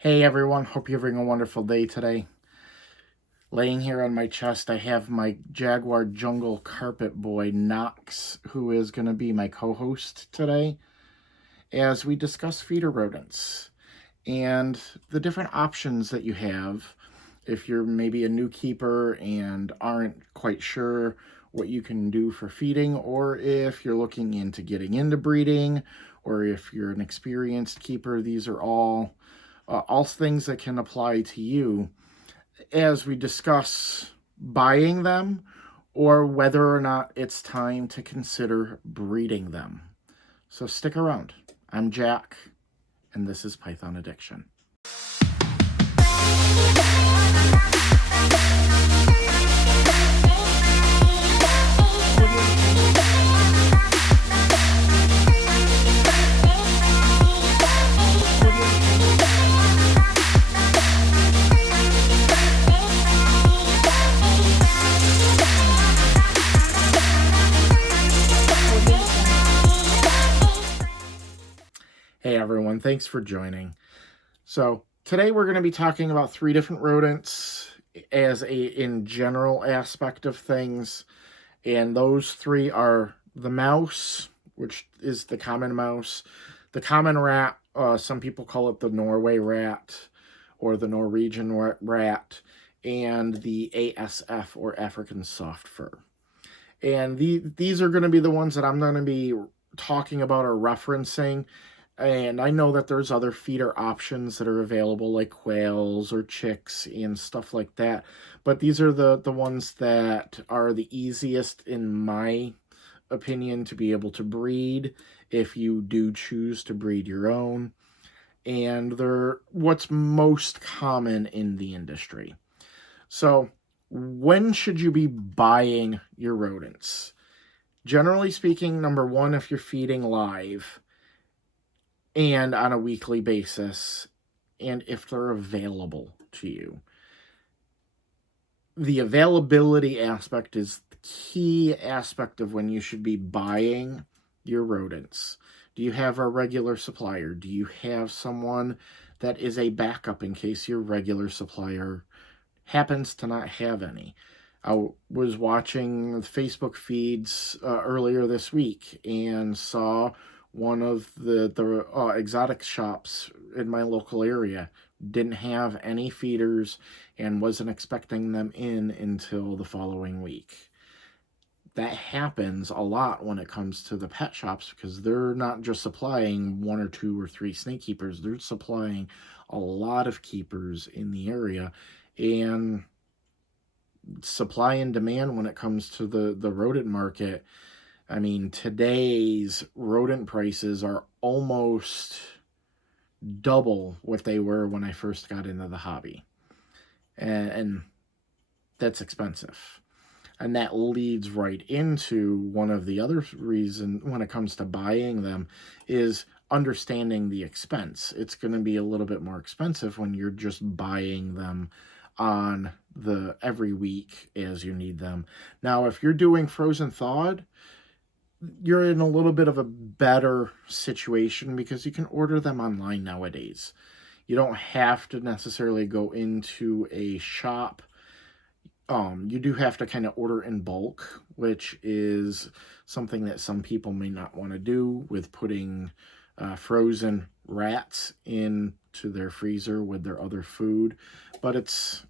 Hey everyone, hope you're having a wonderful day today. Laying here on my chest, I have my Jaguar Jungle Carpet Boy, Knox, who is going to be my co-host today as we discuss feeder rodents and the different options that you have if you're maybe a new keeper and aren't quite sure what you can do for feeding, or if you're looking into getting into breeding, or if you're an experienced keeper. These are all things that can apply to you as we discuss buying them or whether or not it's time to consider breeding them. So stick around. I'm Jack, and this is Python Addiction. Hey everyone, thanks for joining. So today we're going to be talking about 3 different rodents as in general aspect of things. And those 3 are the mouse, which is the common mouse, the common rat, some people call it the Norway rat or the Norwegian rat, and the ASF or African soft fur. And these are going to be the ones that I'm going to be talking about or referencing. And I know that there's other feeder options that are available, like quails or chicks and stuff like that. But these are the ones that are the easiest, in my opinion, to be able to breed if you do choose to breed your own. And they're what's most common in the industry. So when should you be buying your rodents? Generally speaking, number one, if you're feeding live and on a weekly basis, and if they're available to you. The availability aspect is the key aspect of when you should be buying your rodents. Do you have a regular supplier? Do you have someone that is a backup in case your regular supplier happens to not have any? I was watching Facebook feeds earlier this week and saw one of the exotic shops in my local area didn't have any feeders and wasn't expecting them in until the following week. That happens a lot when it comes to the pet shops, because they're not just supplying 1 or 2 or 3 snake keepers. They're supplying a lot of keepers in the area. And supply and demand when it comes to the rodent market, I mean, today's rodent prices are almost double what they were when I first got into the hobby. And that's expensive. And that leads right into one of the other reasons when it comes to buying them is understanding the expense. It's going to be a little bit more expensive when you're just buying them on the every week as you need them. Now, if you're doing frozen thawed, you're in a little bit of a better situation because you can order them online nowadays. You don't have to necessarily go into a shop. You do have to kind of order in bulk, which is something that some people may not want to do with putting frozen rats into their freezer with their other food. But it's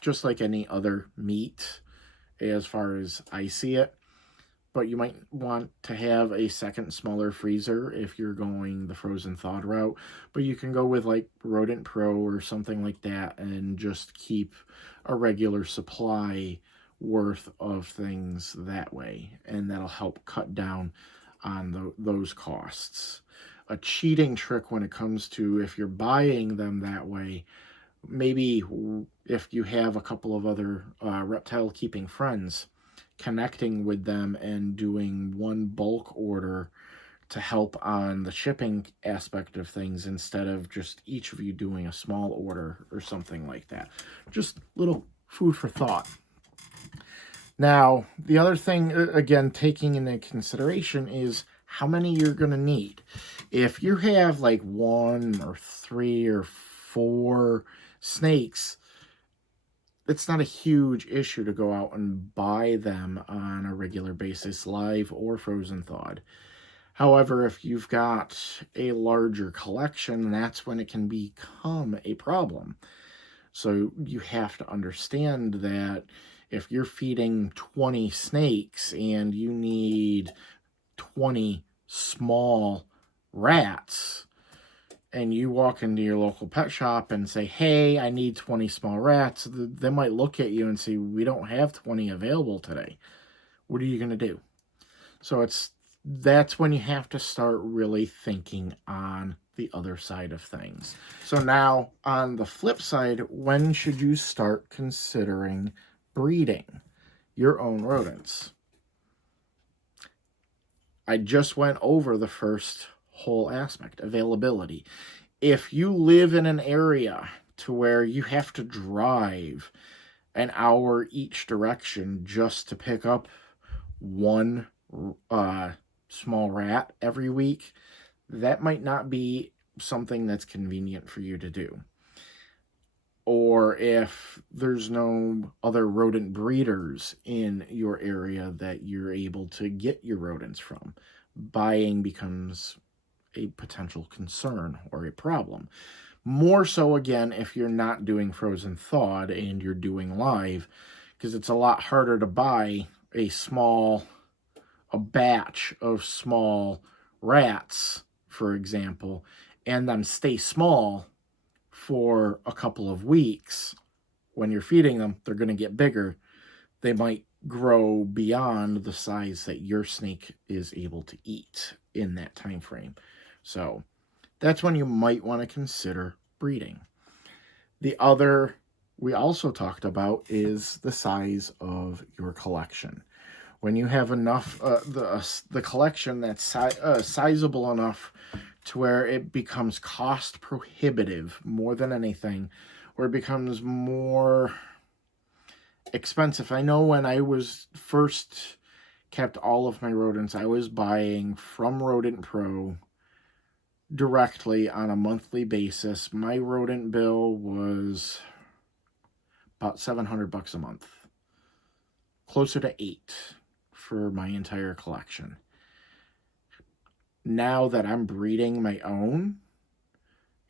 just like any other meat as far as I see it. But you might want to have a second smaller freezer if you're going the frozen thawed route. But you can go with like Rodent.pro or something like that and just keep a regular supply worth of things that way. And that'll help cut down on those costs. A cheating trick when it comes to if you're buying them that way, maybe if you have a couple of other reptile keeping friends, connecting with them and doing one bulk order to help on the shipping aspect of things instead of just each of you doing a small order or something like that. Just little food for thought. Now, the other thing, again, taking into consideration is how many you're going to need. If you have like 1 or 3 or 4 snakes, it's not a huge issue to go out and buy them on a regular basis, live or frozen thawed. However, if you've got a larger collection, that's when it can become a problem. So you have to understand that if you're feeding 20 snakes and you need 20 small rats, and you walk into your local pet shop and say, hey, I need 20 small rats, they might look at you and say, we don't have 20 available today. What are you going to do? So that's when you have to start really thinking on the other side of things. So now, on the flip side, when should you start considering breeding your own rodents? I just went over the first whole aspect, availability. If you live in an area to where you have to drive an hour each direction just to pick up one small rat every week, that might not be something that's convenient for you to do. Or if there's no other rodent breeders in your area that you're able to get your rodents from, buying becomes a potential concern or a problem. More so, again, if you're not doing frozen thawed and you're doing live, because it's a lot harder to buy a batch of small rats, for example, and them stay small for a couple of weeks. When you're feeding them, they're going to get bigger. They might grow beyond the size that your snake is able to eat in that time frame. So that's when you might want to consider breeding. The other we also talked about is the size of your collection. When you have enough, the collection that's sizable enough to where it becomes cost prohibitive more than anything, or it becomes more expensive. I know when I was first kept all of my rodents, I was buying from Rodent.pro directly on a monthly basis. My rodent bill was about $700 a month, closer to $8 for my entire collection. Now that I'm breeding my own,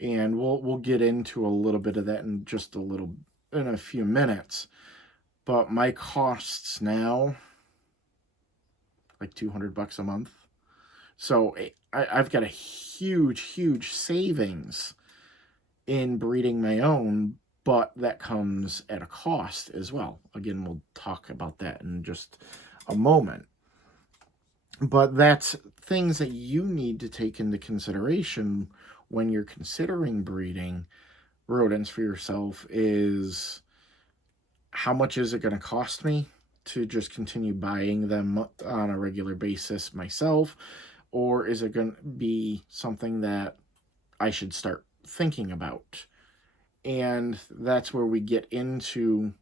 and we'll get into a little bit of that in a few minutes, but my costs now like $200 a month. So I've got a huge savings in breeding my own, but that comes at a cost as well. Again, we'll talk about that in just a moment. But that's things that you need to take into consideration when you're considering breeding rodents for yourself. Is how much is it going to cost me to just continue buying them on a regular basis myself? Or is it going to be something that I should start thinking about? And that's where we get into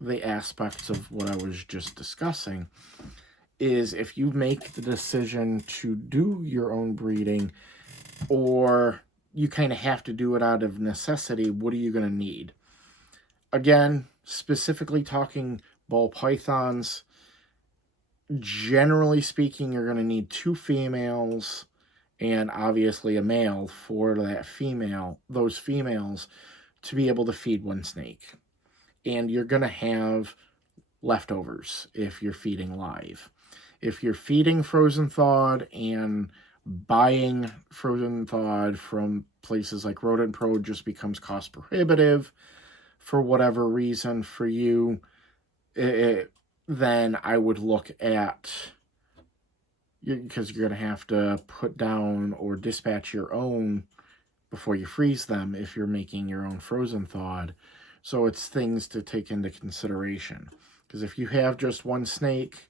the aspects of what I was just discussing, is if you make the decision to do your own breeding, or you kind of have to do it out of necessity, what are you going to need? Again, specifically talking ball pythons, generally speaking, you're going to need 2 females and obviously a male for those females to be able to feed 1 snake. And you're going to have leftovers if you're feeding live. If you're feeding frozen thawed and buying frozen thawed from places like Rodent.pro just becomes cost prohibitive for whatever reason for you, then I would look at, because you're going to have to put down or dispatch your own before you freeze them if you're making your own frozen thawed. So it's things to take into consideration. Because if you have just 1 snake,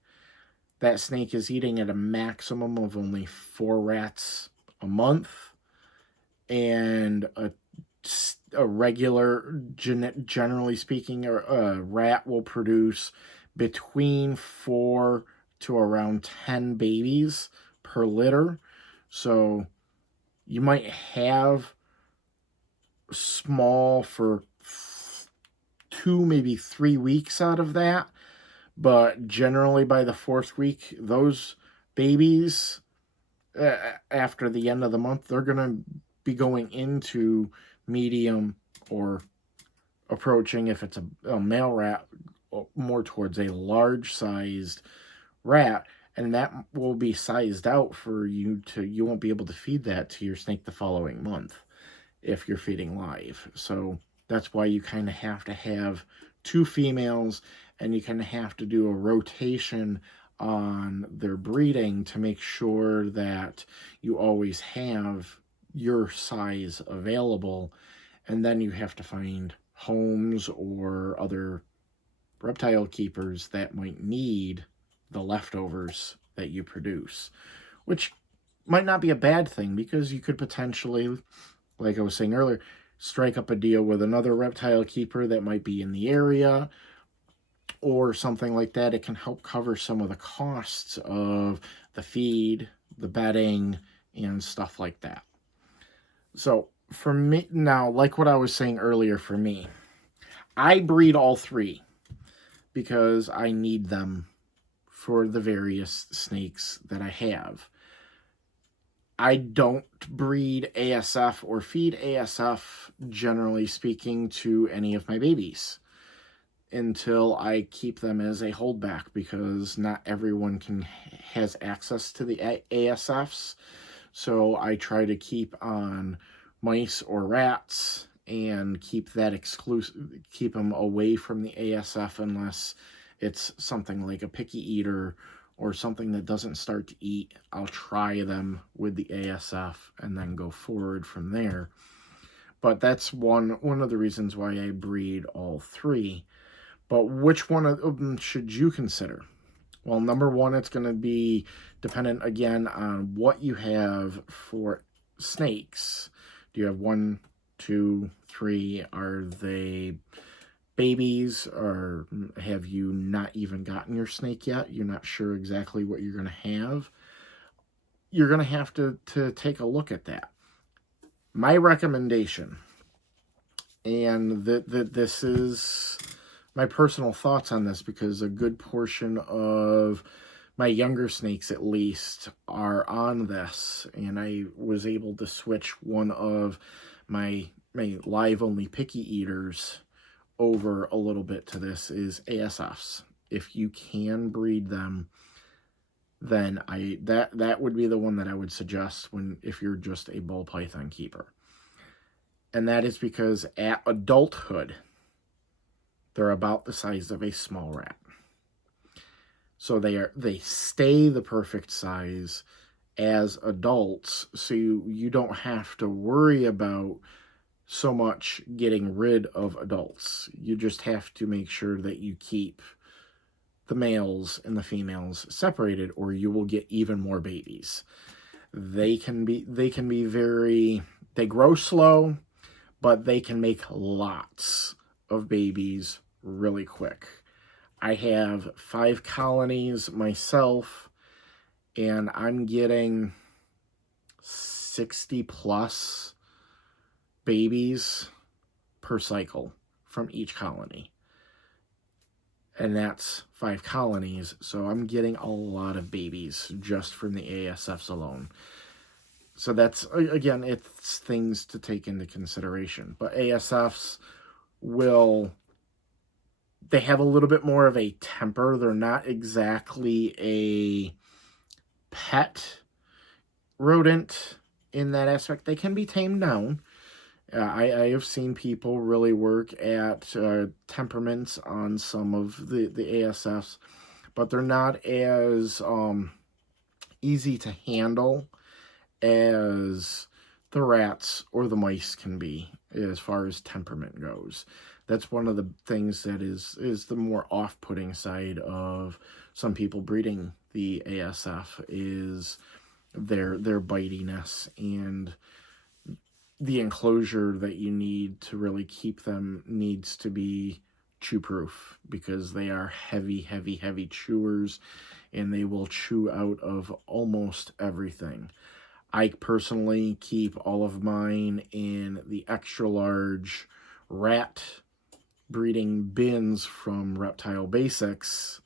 that snake is eating at a maximum of only 4 rats a month. And a regular, generally speaking, a rat will produce between 4 to around 10 babies per litter. So you might have small for 2, maybe 3 weeks out of that. But generally by the 4th week, those babies, after the end of the month, they're going to be going into medium or approaching, if it's a male rat, more towards a large-sized rat. And that will be sized out for you won't be able to feed that to your snake the following month if you're feeding live. So that's why you kind of have to have 2 females, and you kind of have to do a rotation on their breeding to make sure that you always have your size available. And then you have to find homes or other reptile keepers that might need the leftovers that you produce, which might not be a bad thing, because you could potentially, like I was saying earlier, strike up a deal with another reptile keeper that might be in the area or something like that. It can help cover some of the costs of the feed, the bedding, and stuff like that. So for me now, like what I was saying earlier, for me, I breed all 3 because I need them for the various snakes that I have. I don't breed ASF or feed ASF, generally speaking, to any of my babies until I keep them as a holdback, because not everyone has access to the ASFs. So I try to keep on mice or rats and keep that exclusive, keep them away from the ASF unless it's something like a picky eater or something that doesn't start to eat. I'll try them with the ASF and then go forward from there. But that's one of the reasons why I breed all 3. But which one of them should you consider? Well, number 1, it's going to be dependent again on what you have for snakes. Do you have 1, 2, 3? Are they babies, or have you not even gotten your snake yet? You're not sure exactly what you're going to have. You're going to have to take a look at that. My recommendation, and this is my personal thoughts on this, because a good portion of my younger snakes, at least, are on this, and I was able to switch one of my live-only picky eaters over a little bit to this, is ASFs. If you can breed them, then that would be the one that I would suggest if you're just a ball python keeper. And that is because at adulthood, they're about the size of a small rat. So they stay the perfect size as adults, so you don't have to worry about so much getting rid of adults. You just have to make sure that you keep the males and the females separated, or you will get even more babies. They grow slow, but they can make lots of babies really quick. I have 5 colonies myself, and I'm getting 60 plus babies per cycle from each colony. And that's 5 colonies, so I'm getting a lot of babies just from the ASFs alone. So that's, again, it's things to take into consideration. But ASFs they have a little bit more of a temper. They're not exactly a pet rodent in that aspect. They can be tamed down. I have seen people really work at temperaments on some of the ASFs, but they're not as easy to handle as the rats or the mice can be as far as temperament goes. That's one of the things that is the more off-putting side of some people breeding the ASF, is their bitiness, and the enclosure that you need to really keep them needs to be chew proof because they are heavy, heavy, heavy chewers, and they will chew out of almost everything. I personally keep all of mine in the extra large rat breeding bins from Reptile Basics,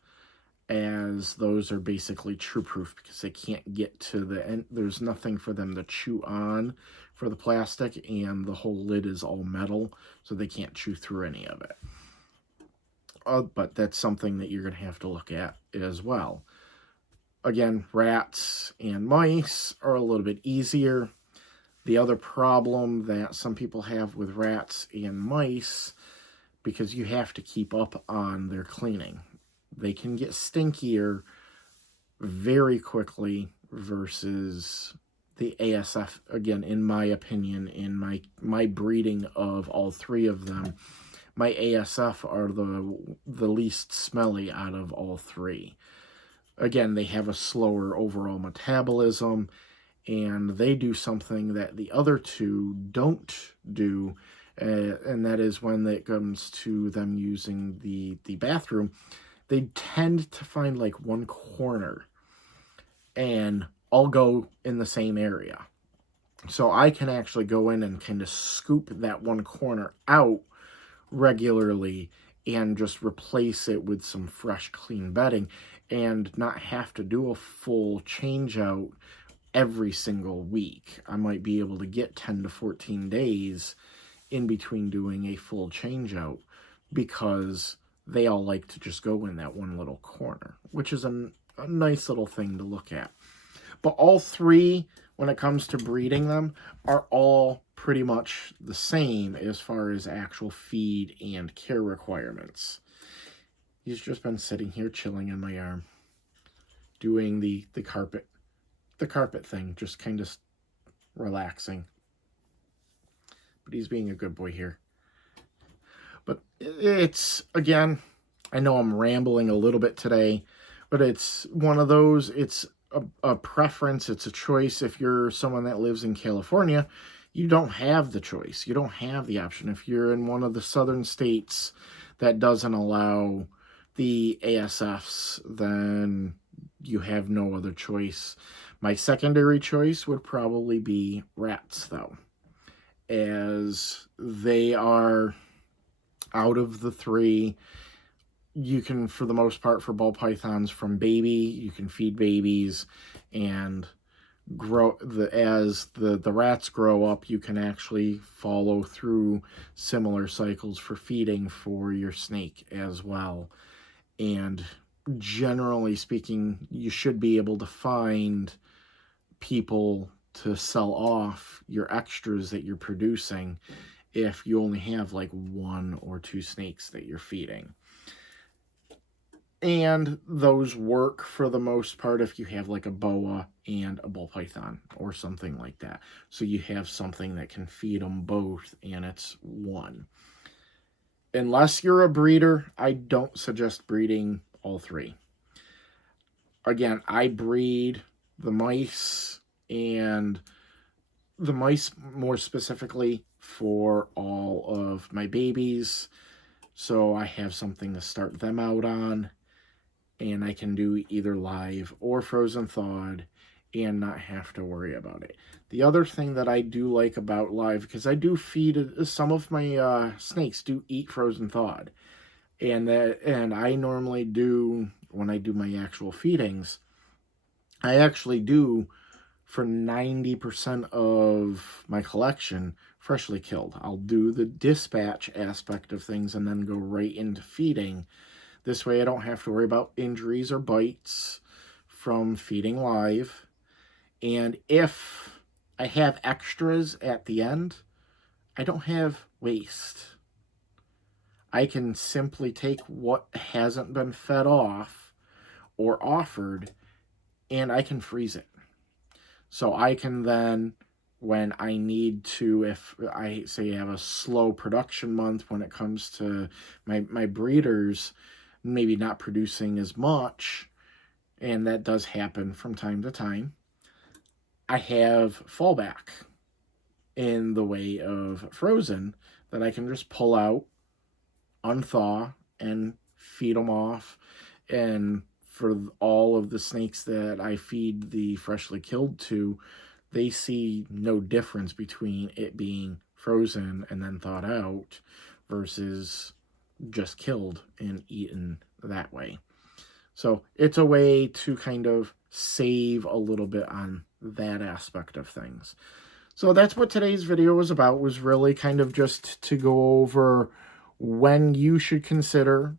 as those are basically chew proof because they can't get to the end. There's nothing for them to chew on for the plastic, and the whole lid is all metal, so they can't chew through any of it. But that's something that you're going to have to look at as well. Again, rats and mice are a little bit easier. The other problem that some people have with rats and mice, because you have to keep up on their cleaning. They can get stinkier very quickly versus the ASF. Again, in my opinion, in my breeding of all three of them, my ASF are the least smelly out of all three. Again, they have a slower overall metabolism, and they do something that the other two don't do, and that is when it comes to them using the bathroom, they tend to find like one corner and all go in the same area. So I can actually go in and kind of scoop that one corner out regularly and just replace it with some fresh, clean bedding and not have to do a full change out every single week. I might be able to get 10 to 14 days in between doing a full change out because they all like to just go in that one little corner, which is a nice little thing to look at. But all three, when it comes to breeding them, are all pretty much the same as far as actual feed and care requirements. He's just been sitting here chilling on my arm, doing the carpet thing, just kind of relaxing. But he's being a good boy here. But it's, again, I know I'm rambling a little bit today, but it's one of those, it's a preference, it's a choice. If you're someone that lives in California, you don't have the choice. You don't have the option. If you're in one of the southern states that doesn't allow the ASFs, then you have no other choice. My secondary choice would probably be rats, though, as they are, out of the three, you can, for the most part, for ball pythons, from baby, you can feed babies, and grow as the rats grow up, you can actually follow through similar cycles for feeding for your snake as well. And generally speaking, you should be able to find people to sell off your extras that you're producing if you only have like 1 or 2 snakes that you're feeding. And those work for the most part if you have like a boa and a ball python or something like that. So you have something that can feed them both, and it's one. Unless you're a breeder, I don't suggest breeding all three. Again, I breed the mice, and the mice more specifically for all of my babies, so I have something to start them out on, and I can do either live or frozen thawed and not have to worry about it. The other thing that I do like about live, because I do feed, some of my snakes do eat frozen thawed, and I normally do, when I do my actual feedings, I actually do, for 90% of my collection, freshly killed. I'll do the dispatch aspect of things and then go right into feeding. This way I don't have to worry about injuries or bites from feeding live. And if I have extras at the end, I don't have waste. I can simply take what hasn't been fed off or offered, and I can freeze it. So I can then, when I need to, if I say I have a slow production month when it comes to my breeders, maybe not producing as much, and that does happen from time to time, I have fallback in the way of frozen that I can just pull out, unthaw, and feed them off. And for all of the snakes that I feed the freshly killed to, they see no difference between it being frozen and then thawed out versus just killed and eaten that way. So it's a way to kind of save a little bit on that aspect of things. So that's what today's video was about, was really kind of just to go over when you should consider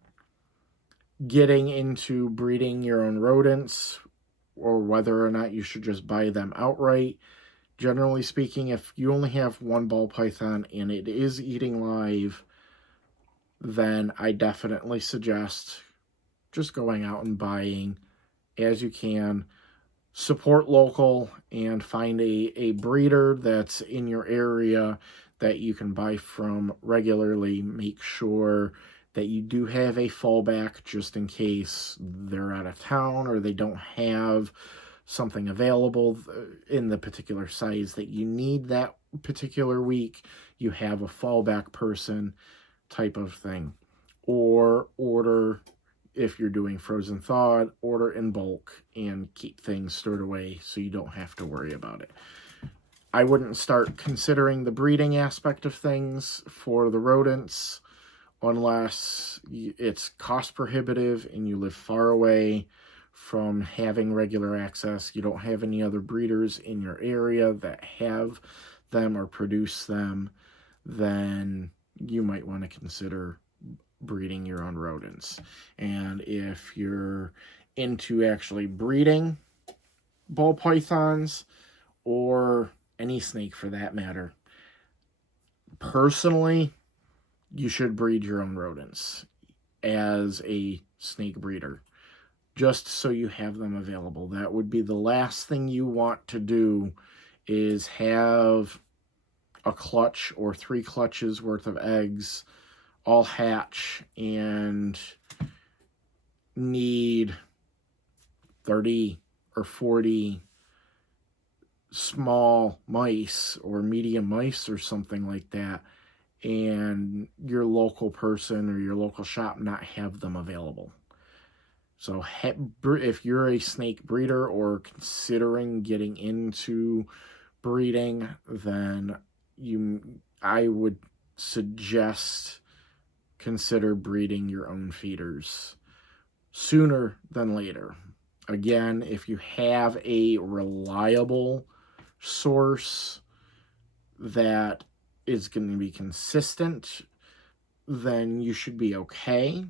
getting into breeding your own rodents, or whether or not you should just buy them outright. Generally speaking, if you only have one ball python and it is eating live, then I definitely suggest just going out and buying as you can. Support local and find a breeder that's in your area that you can buy from regularly. Make sure that you do have a fallback just in case they're out of town or they don't have something available in the particular size that you need that particular week. You have a fallback person type of thing. Or order, if you're doing frozen thawed, order in bulk and keep things stored away so you don't have to worry about it. I wouldn't start considering the breeding aspect of things for the rodents unless it's cost prohibitive and you live far away from having regular access. You don't have any other breeders in your area that have them or produce them, then you might want to consider breeding your own rodents. And if you're into actually breeding ball pythons or any snake for that matter, personally, you should breed your own rodents as a snake breeder, just so you have them available. That would be the last thing you want to do, is have a clutch or 3 clutches worth of eggs all hatch and need 30 or 40 small mice or medium mice or something like that, and your local person or your local shop not have them available. So if you're a snake breeder or considering getting into breeding, then I would suggest consider breeding your own feeders sooner than later. Again, if you have a reliable source that is going to be consistent, then you should be okay.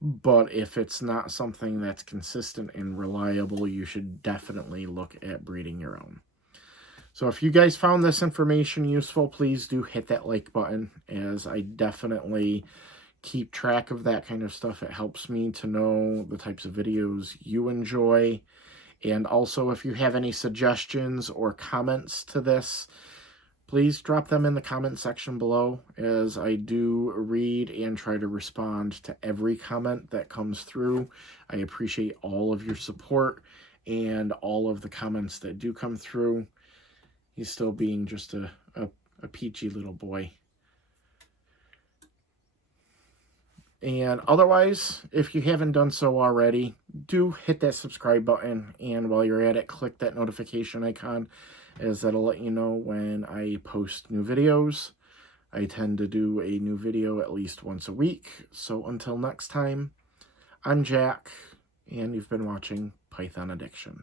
But if it's not something that's consistent and reliable, you should definitely look at breeding your own. So if you guys found this information useful, please do hit that like button, as I definitely keep track of that kind of stuff. It helps me to know the types of videos you enjoy. And also, if you have any suggestions or comments to this, please drop them in the comment section below, as I do read and try to respond to every comment that comes through. I appreciate all of your support and all of the comments that do come through. He's still being just a peachy little boy. And otherwise, if you haven't done so already, do hit that subscribe button. And while you're at it, click that notification icon, as that'll let you know when I post new videos. I tend to do a new video at least once a week. So until next time, I'm Jack, and you've been watching Python Addiction.